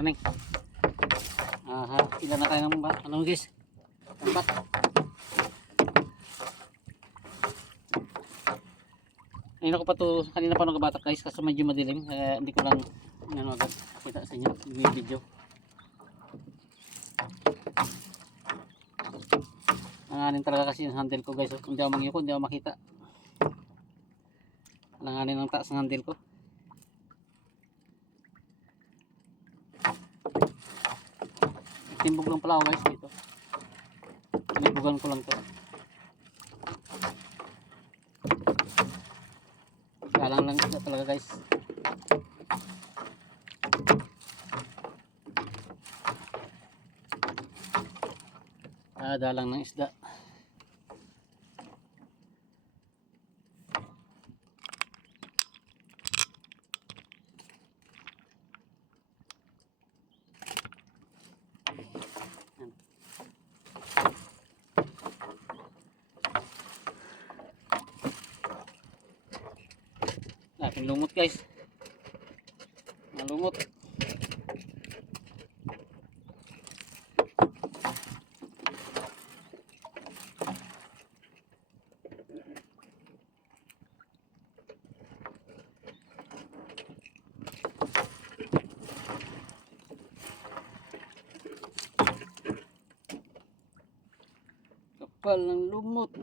morning. Ilan na tayo ng ano guys? Tambat. Ayun ako pa to kanina pa nagabatak guys kasi medyo madilim kaya hindi ko lang agad kita sa inyo yung video. Langanin talaga kasi yung handle ko guys. Kung di ako mangyuko, hindi ako makita. Langanin ang taas ng handle ko. Timbog lang pala ako guys dito. Tinibugan ko lang to. Galang lang isda talaga guys. Dalang ng isda. Ating lumot guys. Malumot. Kapal ng lumot.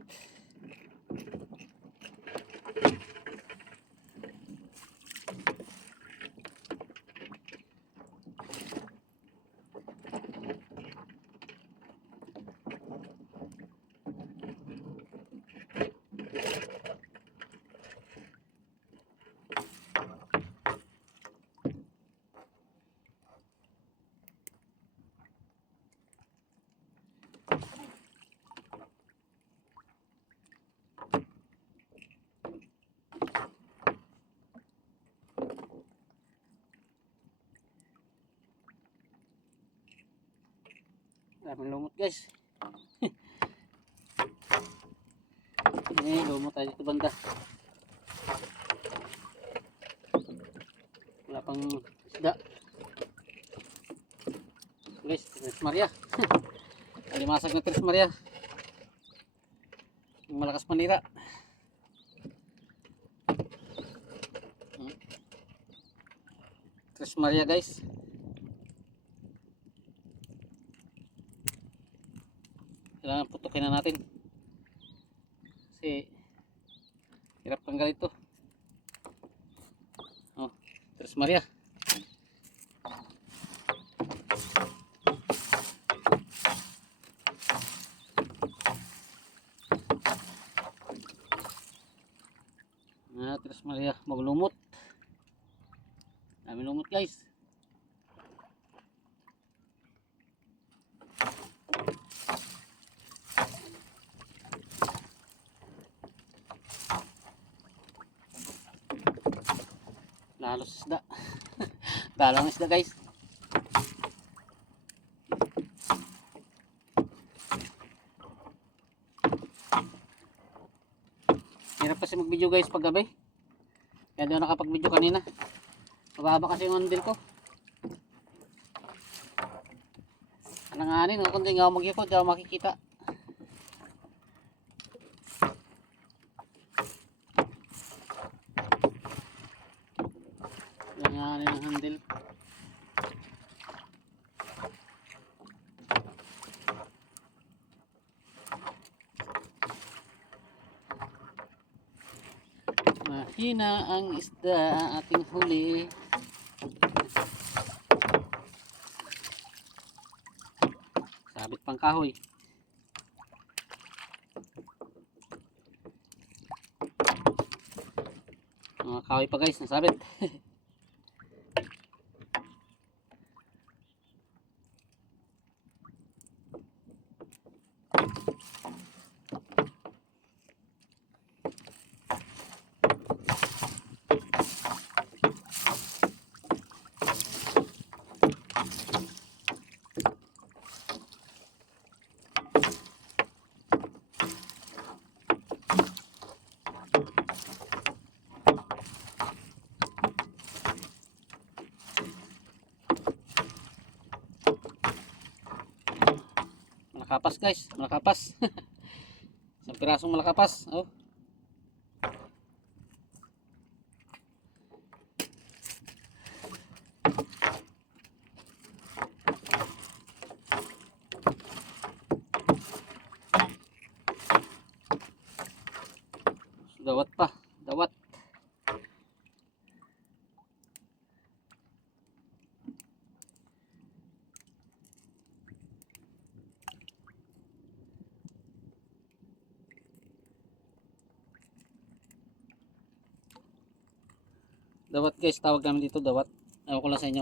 Daming lumot guys. Lumot tayo dito banda. Wala pang isda. Guys, Tres Maria. Alimasag na Tres Maria. Malakas manira. Tres Maria guys. Kailangan putukin na natin kasi hirap tanggal ito. Tres Maria. Tres Maria maglumot. Dami lumot guys. Lalos isda. Dalang isda guys. Hirap kasi mag video guys pag gabi. Kaya di ako nakapag video kanina. Mababa kasi yung handle ko. Alanganin kung hindi nga ako mag-ikot, di ako makikita. Alanganin ang handle. Mahina ang isda ating huli. Sabit pang kahoy. Mga kahoy pa guys, nasabit. Malakapas guys, malakapas. Isang pirasong malakapas. Oh. Dawat pa, dawat. Dawat guys, tawag namin dito dawat. Ewan ko lang sa inyo.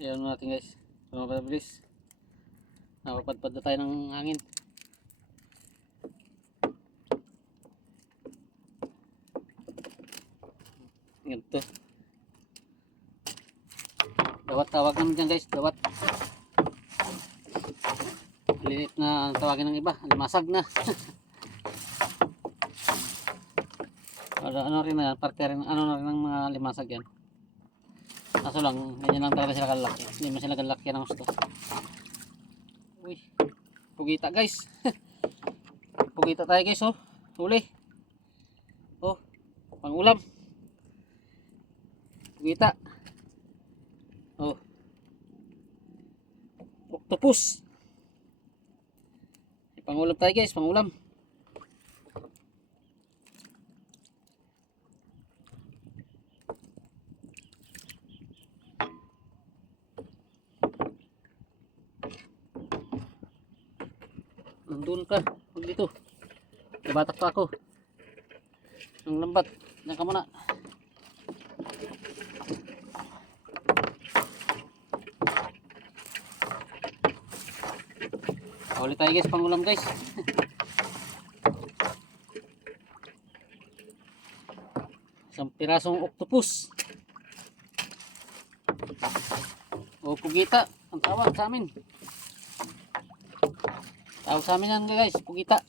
Ayan natin guys. Mapabilis. Napapadpad na tayo ng hangin. Ganito. Dawat tawag namin dyan guys, dawat. Lilit na tawagin ng iba, limasag na. Ano rin na, parte rin, ano na rin ng mga limasag yan. Kaso lang, ganyan lang talaga sila kalaki. Hindi mo sila kalaki ng gusto. Uy, pugita guys. Pugita tayo guys, oh. Huli. Oh, pang ulam. Pugita. Oh. Octopus. Pang ulam tayo guys, pang ulam. Nandun ka, huwag dito. Nabatak pa ako. Ang lambat, diyan ka muna. Huli tayo guys, pangulam guys. Isang pirasong octopus. O pugita, ang tawag sa amin. Tawag sa amin yan guys, pugita.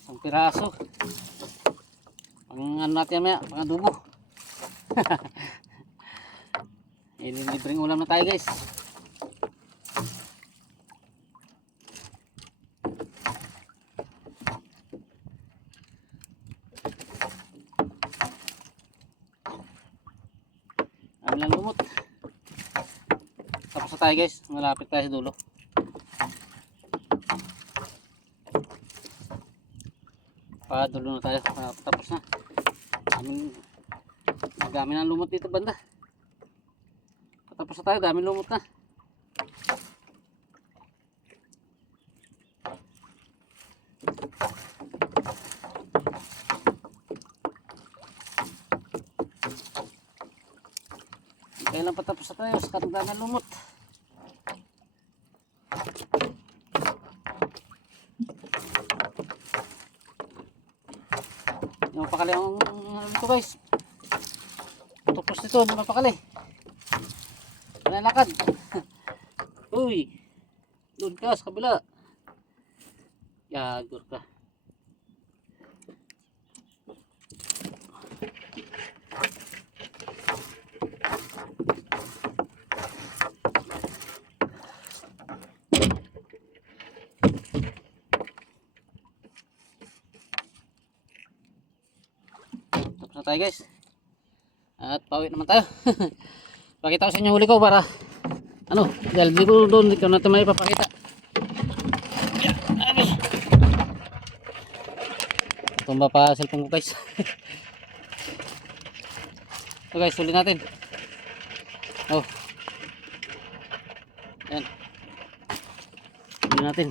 Isang piraso. Pang ano natin maya, pang adobo. Libreng ulam na tayo guys. Ano lang lumot. Tapos na tayo guys, malapit tayo sa dulo. Dulo na tayo, tapos na. Dami ng lumot dito banda. Tapos na tayo, dami lumot na. Kailan patapos na tayo sa katang dami ng lumot. Yung pakali ang ito guys. Tapos nito, mga pakali. Panalakad. Uy. Doon ka sa kabila. Yagor ka. Tapos na tayo guys. At pauwi naman tayo. Pakita ko sa inyo huli ko para ano, dahil di ko doon, di ko natin may papakita. Tumba pa cellphone ko guys. So guys, huli natin. Oh. Yan. Huli natin.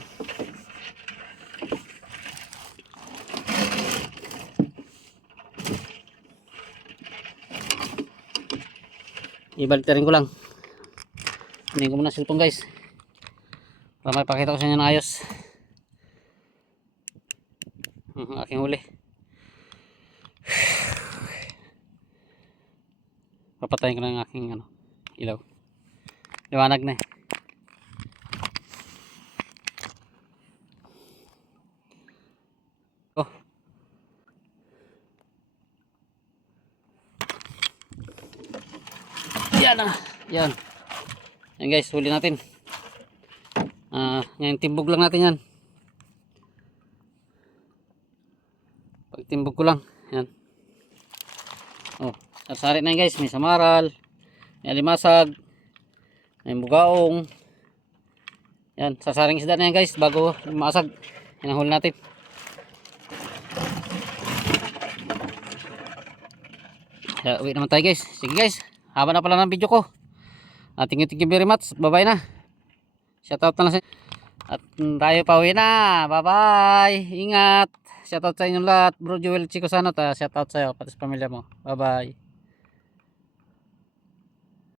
Ibalitarin ko lang. Hindi ko muna cellphone guys. Para may pakita ko sa inyo na ayos. Aking huli. Papatayin ko na ng aking ilaw. Liwanag na eh. Yan ah. Yan. Yan guys, huli natin. Ngayon timbog lang natin yan. Pag timbog ko lang. Yan. Oh, sarsari na yan guys. May samaral. May alimasag. May bugaong. Yan, sarsaring isda na yan guys bago maasag. Yan ang huli natin. Uwi naman tayo guys. Sige guys, haba na pala ng video ko. Thank you very much. Bye bye na. Shoutout na lang sa at tayo pa uwi na. Bye bye. Ingat. Shoutout sa inyong lahat. Bro Joel Chico Sanot. Shoutout sa iyo pati sa pamilya mo. Bye bye.